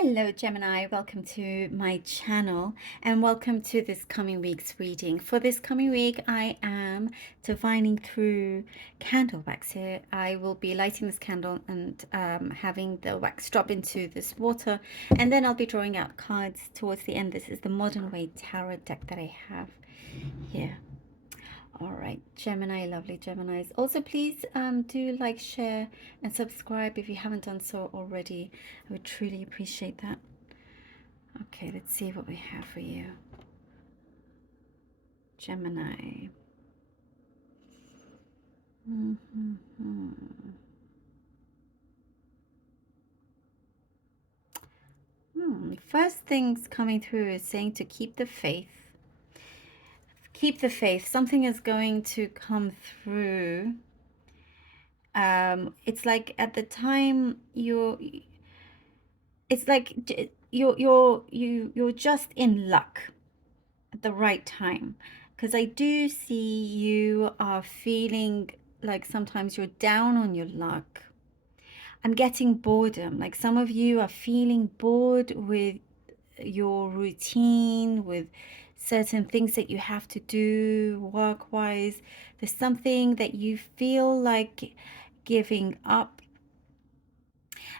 Hello Gemini, welcome to my channel and welcome to this coming week's reading. For this coming week, I am divining through candle wax here. I will be lighting this candle and having the wax drop into this water, and then I'll be drawing out cards towards the end. This is the Modern Way Tarot deck that I have here. All right, Gemini, lovely Geminis. Also, please do like, share, and subscribe if you haven't done so already. I would truly appreciate that. Okay, let's see what we have for you. Gemini. First things coming through is saying to keep the faith. Keep the faith. Something is going to come through. It's like at the time it's like you're just in luck at the right time, because I do see you are feeling like sometimes you're down on your luck. I'm getting boredom, like some of you are feeling bored with your routine, with certain things that you have to do work-wise. There's something that you feel like giving up,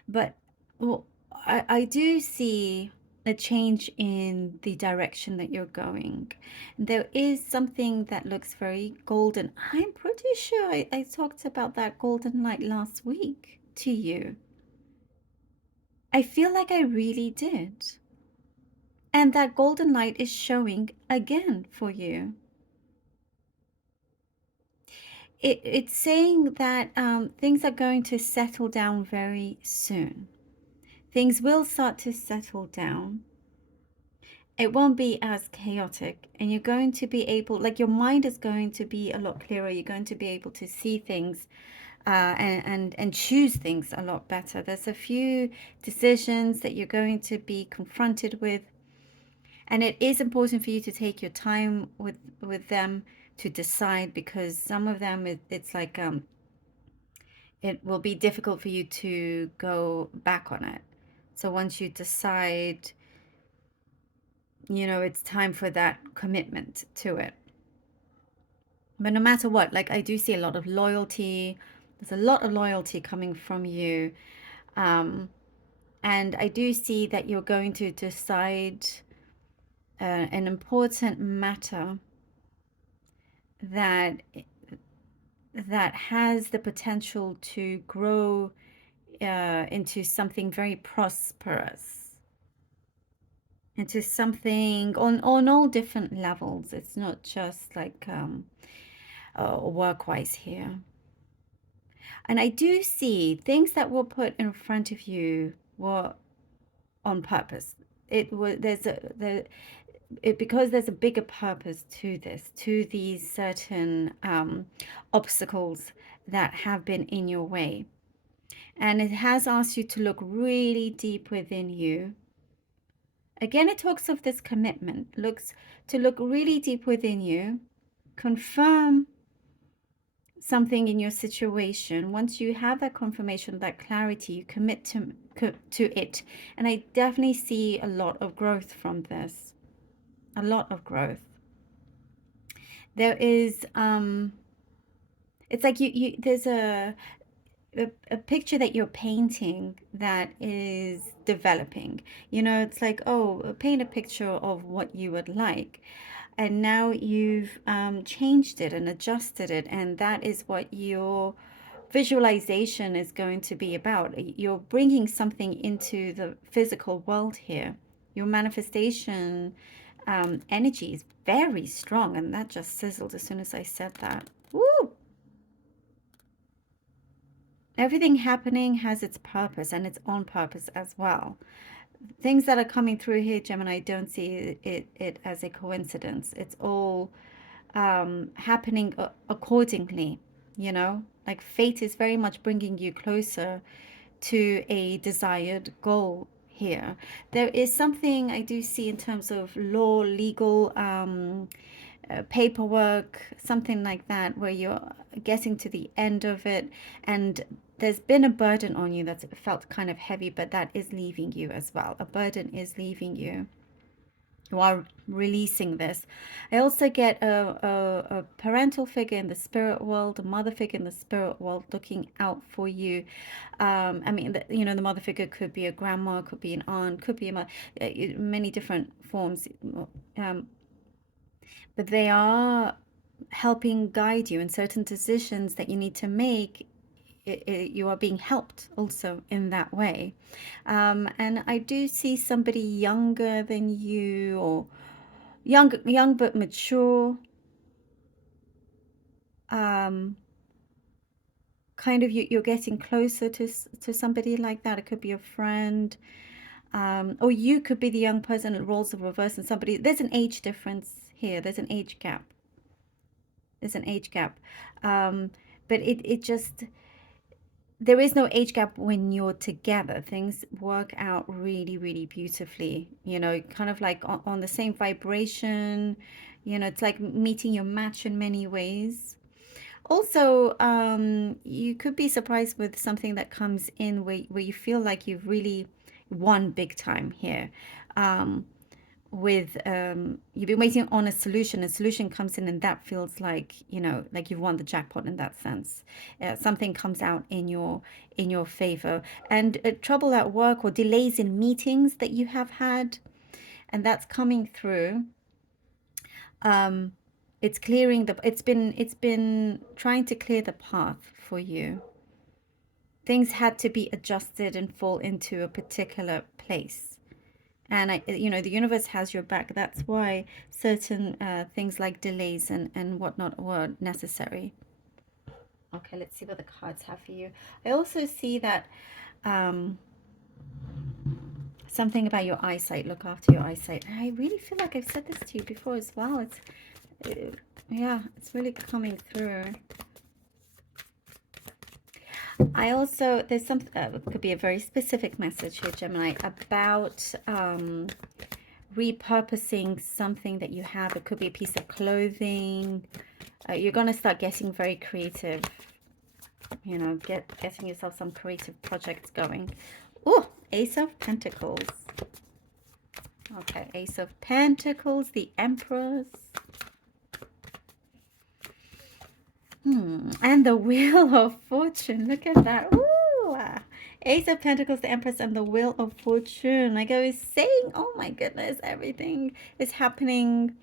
but well, I do see a change in the direction that you're going. There is something that looks very golden. I'm pretty sure I talked about that golden light last week to you. I feel like I really did. And that golden light is showing again for you. It's saying that things are going to settle down very soon. Things will start to settle down. It won't be as chaotic, and you're going to be able, like your mind is going to be a lot clearer. You're going to be able to see things and choose things a lot better. There's a few decisions that you're going to be confronted with, and it is important for you to take your time with them to decide, because some of them it's like it will be difficult for you to go back on it. So once you decide, you know, it's time for that commitment to it. But no matter what, like I do see a lot of loyalty. There's a lot of loyalty coming from you. And I do see that you're going to decide an important matter that has the potential to grow into something very prosperous, into something on all different levels. It's not just like work-wise here. And I do see things that were put in front of you were on purpose. It was because there's a bigger purpose to this, to these certain obstacles that have been in your way. And it has asked you to look really deep within you. Again, it talks of this commitment, look really deep within you, confirm something in your situation. Once you have that confirmation, that clarity, you commit to it. And I definitely see a lot of growth from this, a lot of growth. There is it's like there's a picture that you're painting that is developing. You know, it's like, oh, paint a picture of what you would like, and now you've changed it and adjusted it, and that is what your visualization is going to be about. You're bringing something into the physical world here. Your manifestation energy is very strong, and that just sizzled as soon as I said that. Woo! Everything happening has its purpose, and its on purpose as well. Things that are coming through here, Gemini, don't see it as a coincidence. It's all happening accordingly, you know? Like fate is very much bringing you closer to a desired goal here. There is something I do see in terms of law, legal, paperwork, something like that, where you're getting to the end of it, and there's been a burden on you that's felt kind of heavy, but that is leaving you as well. A burden is leaving you. You are releasing this. I also get a parental figure in the spirit world, a mother figure in the spirit world looking out for you. I mean, you know, the mother figure could be a grandma, could be an aunt, could be many different forms. Um, but they are helping guide you in certain decisions that you need to make. You are being helped also in that way. And I do see somebody younger than you, or young but mature. Um, kind of you're getting closer to somebody like that. It could be a friend, or you could be the young person in roles of reverse, and somebody. There's an age difference here. There's an age gap. There's an age gap. But it just, there is no age gap when you're together. Things work out really, really beautifully. You know, kind of like on the same vibration. You know, it's like meeting your match in many ways. Also, you could be surprised with something that comes in where you feel like you've really won big time here. Um, you've been waiting on a solution comes in, and that feels like, you know, like you've won the jackpot in that sense. Something comes out in your favor. And trouble at work or delays in meetings that you have had, and that's coming through. um it's been trying to clear the path for you. Things had to be adjusted and fall into a particular place. And you know, the universe has your back. That's why certain things like delays and whatnot were necessary. Okay, let's see what the cards have for you. I also see that um, something about your eyesight. Look after your eyesight. I really feel like I've said this to you before as well. Yeah, it's really coming through. I also, there's some, could be a very specific message here, Gemini, about repurposing something that you have. It could be a piece of clothing. You're going to start getting very creative, you know, getting yourself some creative projects going. Oh, Ace of Pentacles. Okay, Ace of Pentacles, the Empress. And the Wheel of Fortune. Look at that. Ooh. Ace of Pentacles, the Empress, and the Wheel of Fortune. Like I was saying, oh my goodness, everything is happening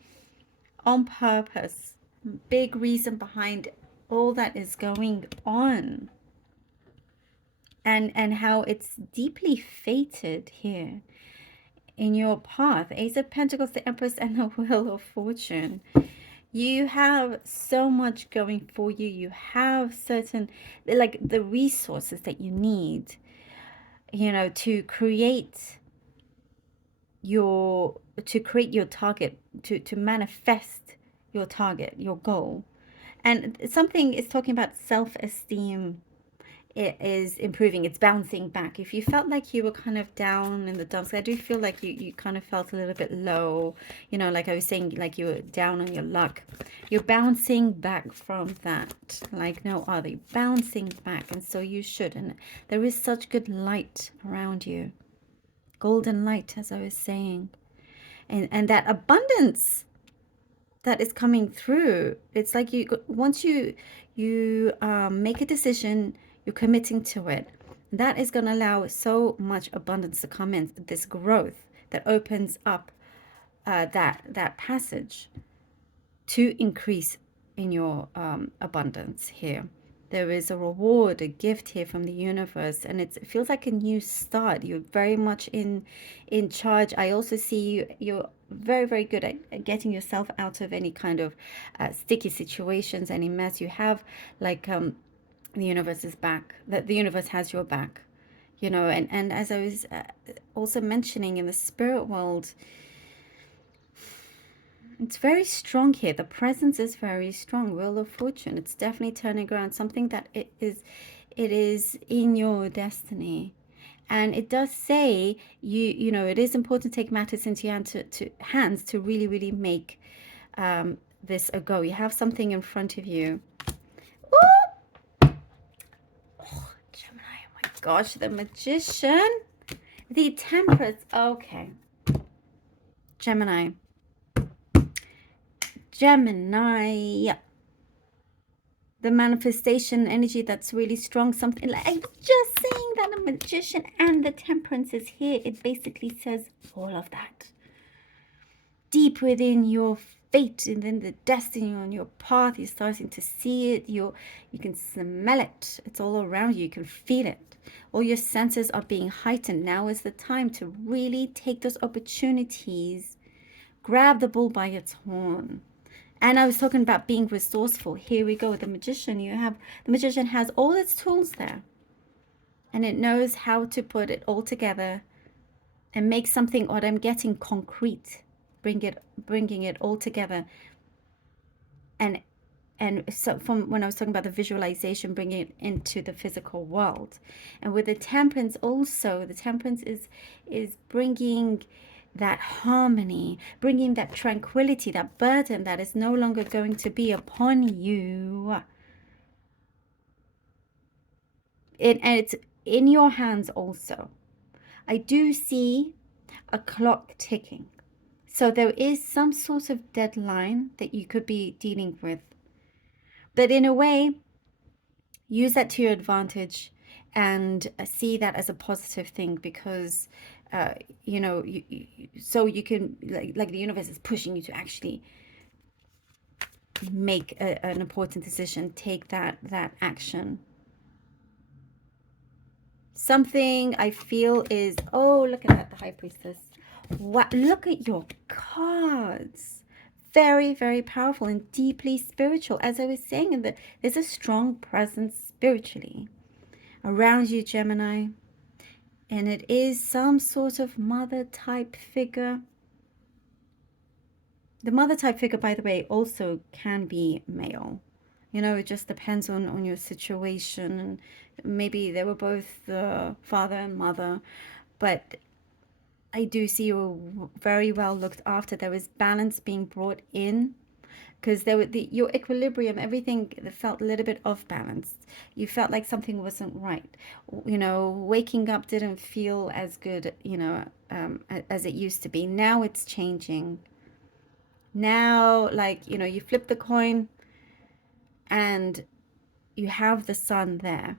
on purpose. Big reason behind all that is going on. And how it's deeply fated here in your path. Ace of Pentacles, the Empress, and the Wheel of Fortune. You have so much going for you. You have certain, like, the resources that you need, you know, to create your target, to manifest your target, your goal. And something is talking about self-esteem. It is improving, it's bouncing back. If you felt like you were kind of down in the dumps, I do feel like you kind of felt a little bit low, you know, like I was saying, like you were down on your luck. You're bouncing back from that like no other. You're bouncing back, and so you should. And there is such good light around you, golden light, as I was saying, and that abundance that is coming through. It's like once you make a decision, you're committing to it. That is going to allow so much abundance to come in, this growth that opens up that passage to increase in your abundance here. There is a reward, a gift here from the universe, and it feels like a new start. You're very much in charge. I also see you're very, very good at getting yourself out of any kind of sticky situations, any mess you have. Like the universe is back. That the universe has your back, you know. And as I was also mentioning, in the spirit world, it's very strong here. The presence is very strong. Wheel of Fortune. It's definitely turning around something that it is in your destiny. And it does say you know, it is important to take matters into your hands to really, really make this a go. You have something in front of you. Ooh! Oh, gosh, the Magician, the Temperance. Okay, Gemini. Gemini. The manifestation energy that's really strong. Something like, I'm just saying that the Magician and the Temperance is here. It basically says all of that. Deep within your fate and then the destiny on your path, you're starting to see it. You can smell it. It's all around you. You can feel it. All your senses are being heightened. Now is the time to really take those opportunities. Grab the bull by its horn. And I was talking about being resourceful. Here we go with the Magician. The Magician has all its tools there, and it knows how to put it all together and make something, what I'm getting, concrete, bringing it all together. And so from when I was talking about the visualization, bringing it into the physical world. And with the Temperance also, the Temperance is bringing that harmony, bringing that tranquility, that burden that is no longer going to be upon you. And it's in your hands also. I do see a clock ticking. So there is some sort of deadline that you could be dealing with. But in a way, use that to your advantage and see that as a positive thing, because so you can, like the universe is pushing you to actually make an important decision, take that action. Something I feel is, oh, look at that, the High Priestess. What? Look at your cards. Very, very powerful and deeply spiritual. As I was saying, there's a strong presence spiritually around you, Gemini. And it is some sort of mother type figure. The mother type figure, by the way, also can be male. It just depends on your situation. Maybe they were both the father and mother, but I do see you very well looked after. There was balance being brought in, because your equilibrium, everything felt a little bit off balance. You felt like something wasn't right. Waking up didn't feel as good, as it used to be. Now it's changing. Now, you flip the coin and you have the sun there.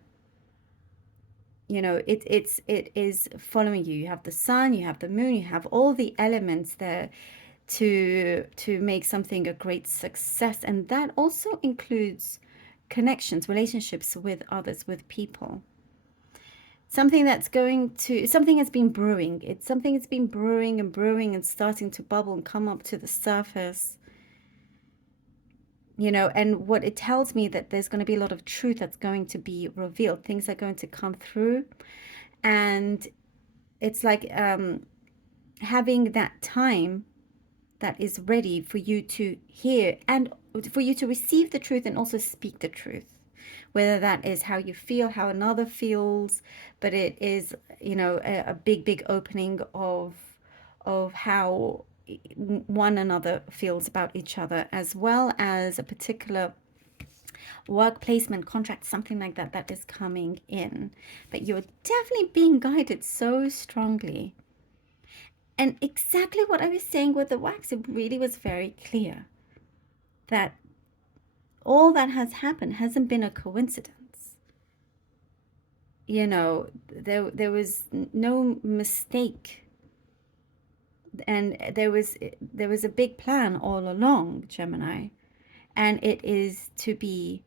It is following you. You have the sun, you have the moon, you have all the elements there to make something a great success. And that also includes connections, relationships with others, with people. Something has been brewing. It's something that's been brewing and brewing and starting to bubble and come up to the surface. And what it tells me, that there's going to be a lot of truth that's going to be revealed. Things are going to come through. And it's like having that time that is ready for you to hear and for you to receive the truth and also speak the truth. Whether that is how you feel, how another feels, but it is, a big, big opening of how one another feels about each other, as well as a particular work placement, contract, something like that is coming in. But you're definitely being guided so strongly. And exactly what I was saying with the wax, it really was very clear that all that has happened hasn't been a coincidence. There was no mistake. And there was a big plan all along, Gemini. And it is to be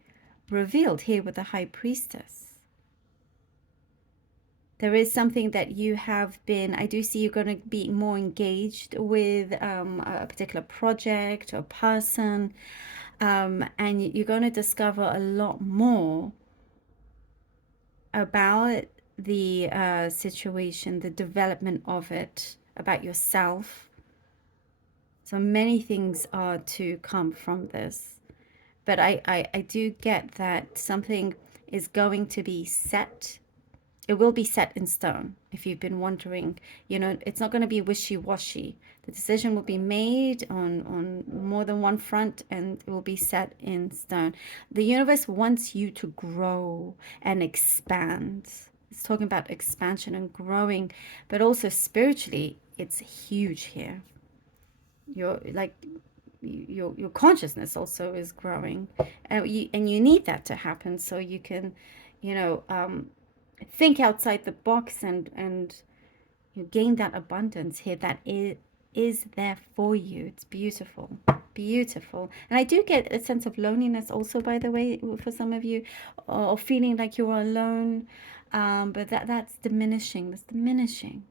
revealed here with the High Priestess. There is something that you have been, I do see you're going to be more engaged with a particular project or person. And you're going to discover a lot more about the situation, the development of it, about yourself. So many things are to come from this. But I do get that something is going to be set. It will be set in stone. If you've been wondering, it's not going to be wishy-washy. The decision will be made on more than one front, and it will be set in stone. The universe wants you to grow and expand. It's talking about expansion and growing, but also spiritually, it's huge here. Your like your consciousness also is growing, and you need that to happen so you can, you know, think outside the box and you gain that abundance here that is there for you. It's beautiful, beautiful. And I do get a sense of loneliness also, by the way, for some of you, or feeling like you're alone. But that's diminishing. That's diminishing.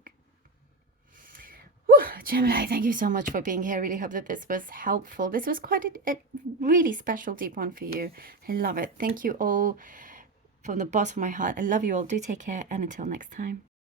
Whew, Gemini, thank you so much for being here. I really hope that this was helpful. This was quite a really special, deep one for you. I love it. Thank you all from the bottom of my heart. I love you all. Do take care, and until next time.